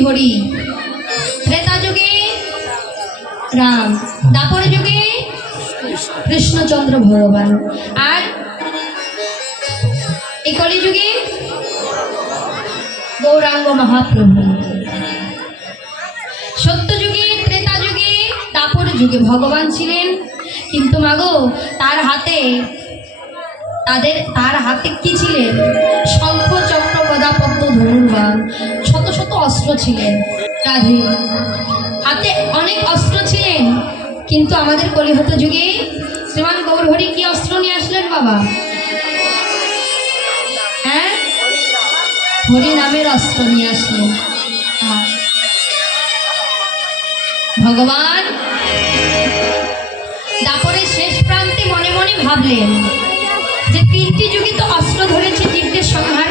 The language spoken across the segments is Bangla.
হরি। ত্রেতা যুগে রাম দাপর যুগে কৃষ্ণচন্দ্র ভগবান। আর এই কলিযুগে গৌরাঙ্গ মহাপ্রভু। সত্য যুগে, ত্রেতা যুগে দাপর যুগে ভগবান ছিলেন। কিন্তু মাগো, তার হাতে তাদের, তার হাতে কি ছিলেন? শঙ্খ, চক্র পদ্ম শত অস্ত্র ছিলেন, রাধে। হাতে অনেক অস্ত্র ছিলেন, কিন্তু আমাদের কলিহত যুগে শ্রীমান গৌরহরি কি অস্ত্র নিয়ে আসলেন বাবা? হ্যাঁ? হরি নামের অস্ত্র নিয়ে আসলেন। হ্যাঁ। ভগবান তারপরে শেষ প্রান্তে মনে মনে ভাবলেন যে তিনটি যুগে তো অস্ত্র ধরেছে জীবদের সংহার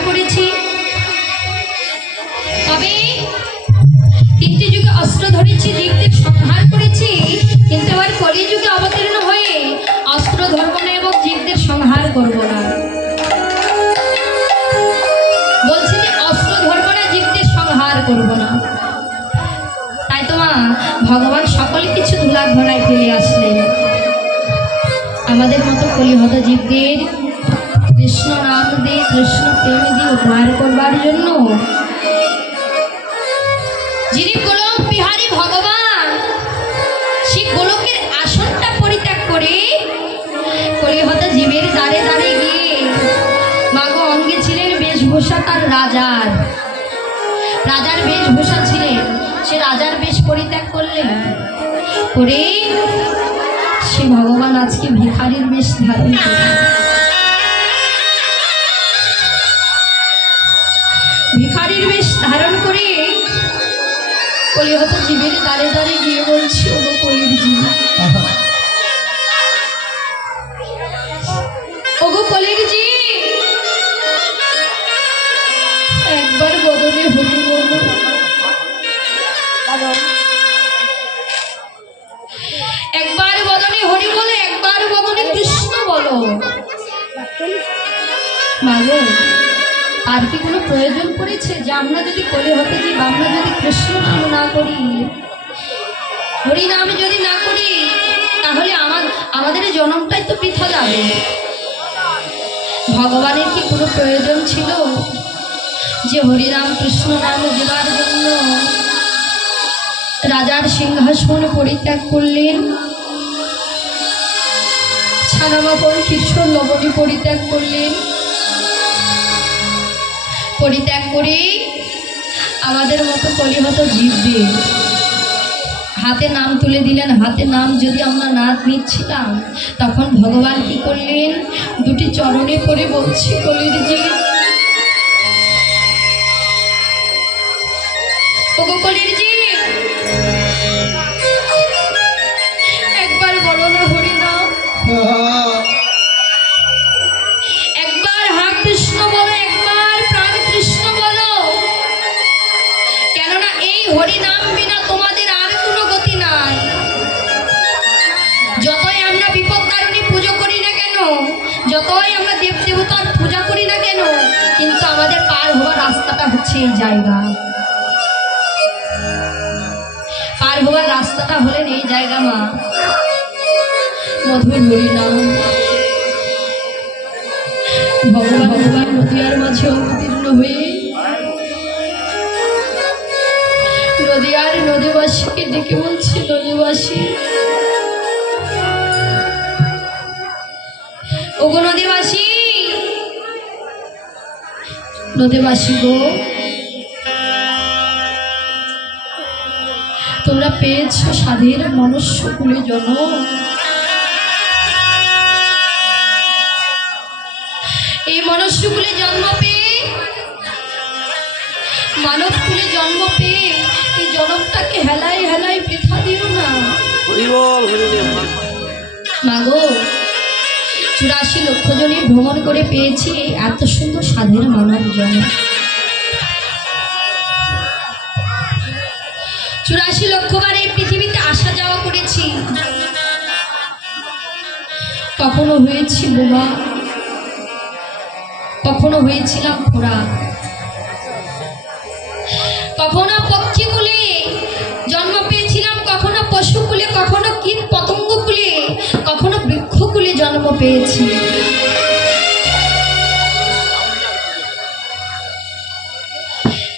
তাই তো ভগবান সকল কিছু ধুলার ধরায় ফেলে আসলেন। আমাদের মতো কলিহত জীবদের কৃষ্ণ নাম দিয়ে, কৃষ্ণ প্রেম দিয়ে উদ্ধার করবার জন্য যিনি গোলক ভগবান, সেই গোলকের আসনটা পরিত্যাগ করে কলিহত জীবের দ্বারে দ্বারে গিয়ে মাগো অঙ্গে ছিলেন বেশভূষা তার রাজার। রাজার বেশভূষা করে সে ভগবান আজকে ভিখারির বেশ ধারণ করে। ভিখারির বেশ ধারণ করে কলিহত জীবের দ্বারে দ্বারে গিয়ে বলছি, ওগো কলির জীব। ওগো কলির জীব! একবার বদলে হরি বলো। আর কি কোনো প্রয়োজন পড়েছে যে আমরা যদি কলে হতে বা আমরা যদি কৃষ্ণ নাম না করি? হরি নাম যদি না করি, তাহলে আমার, আমাদের জনমটাই তো পৃথা যাবে ভগবানের কি কোনো প্রয়োজন ছিল যে হরিনাম কৃষ্ণ নাম দেওয়ার জন্য? রাজার সিংহাসন পরিত্যাগ করলেন। ছানামাপন কিছু লবণী পরিত্যাগ করলেন পরিত্যাগ করে আমাদের মতো কলিহত জীবদের হাতে নাম তুলে দিলেন। হাতে নাম যদি আমরা না নিচ্ছিলাম, তখন ভগবান কি করলেন? দুটি চরণে পরে বলছি, কলির জীব যতই আমরা দেব দেবতার পূজা করি না কেন? কিন্তু আমাদের পার হওয়ার রাস্তাটা হচ্ছে এই জায়গা। পার হওয়ার রাস্তাটা হলেন এই জায়গা মা। মধুর হরি নাম ভগবান ভগবান, নদিয়ার মাঝে অবতীর্ণ হয়ে নদিয়ার নদীবাসীকে ডেকে বলছে, নদীবাসী নদীবাসী গো। তোমরা পেয়েছ সাধের মনুষ্য কুলে জন্ম। এই মনুষ্যকুলে জন্ম পেয়ে মানব কুলে জন্ম পেয়ে এই জনমটাকে হেলাই হেলাই বৃথা দিও না। মাগো চুরাশি লক্ষ জনে ভ্রমণ করে পেয়েছি এই এত সুন্দর স্বাধীন মানব জন্ম চুরাশি লক্ষবার এই পৃথিবীতে আসা যাওয়া করেছি। কখনো হয়েছি বোমা কখনো হয়েছিলাম খোরা জন্ম পেয়েছি।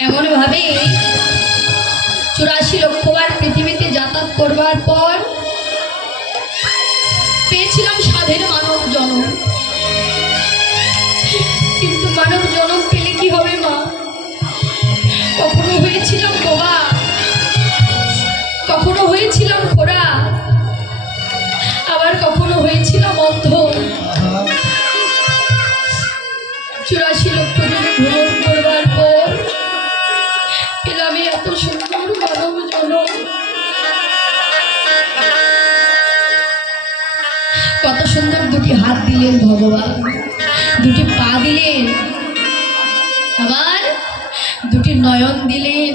এমন ভাবে চুরাশি লক্ষবার পৃথিবীতে যাতায়াত করবার পর পেয়েছিলাম সাধের মানব জন্ম। কিন্তু মানব জন্ম পেলে কি হবে মা? কখনো হয়েছিলাম বোবা, কখনো হয়েছিলাম খোরা হয়েছিলাম চুরাশি লক্ষ জনে ভ্রমণ করবার পর পেলাম এত সুন্দর মানব জনম। কত সুন্দর দুটি হাত দিলেন ভগবান, দুটি পা দিলেন। আবার দুটি নয়ন দিলেন,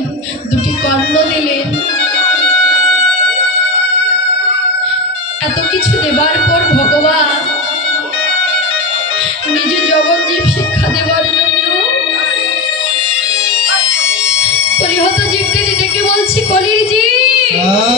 দুটি কর্ণ দিলেন। এত কিছু দেবার পর ভগবান। নিজে জগৎ জীব শিক্ষা দেবার জন্য। কলিহত জীবকে ডেকে বলছি কলির জীব।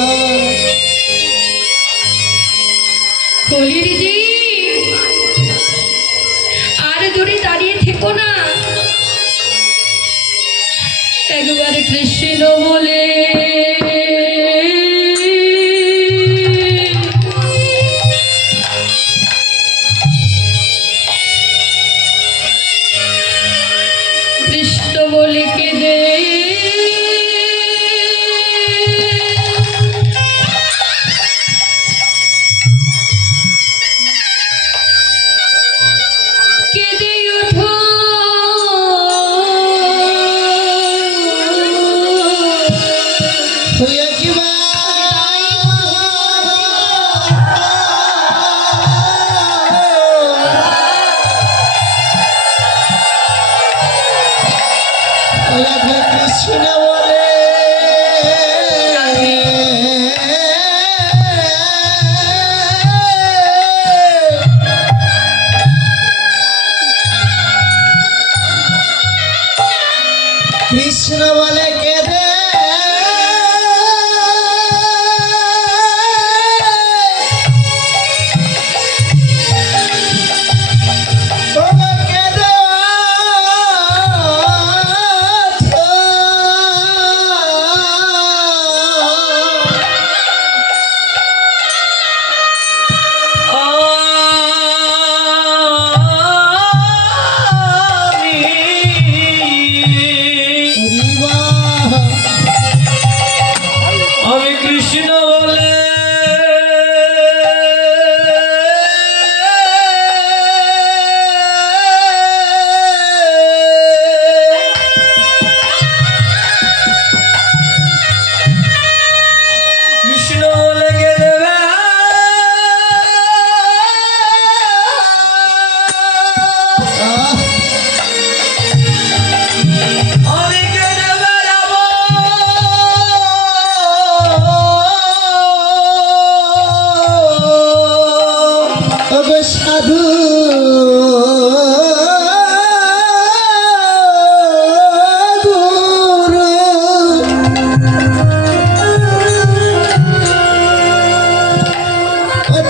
ওগো সাধু।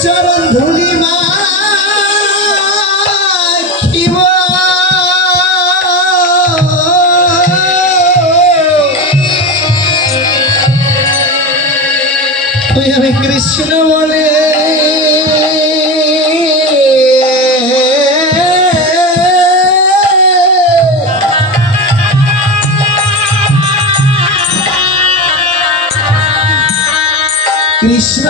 চরণ ধুলি ওই আমি কৃষ্ণ বলে কৃষ্ণ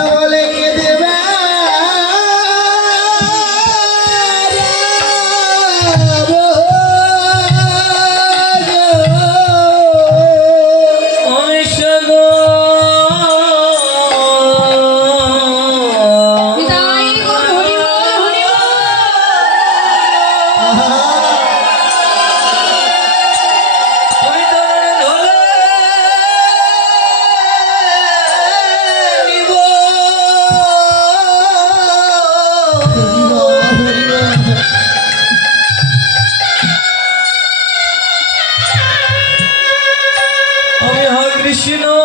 কৃষ্ণ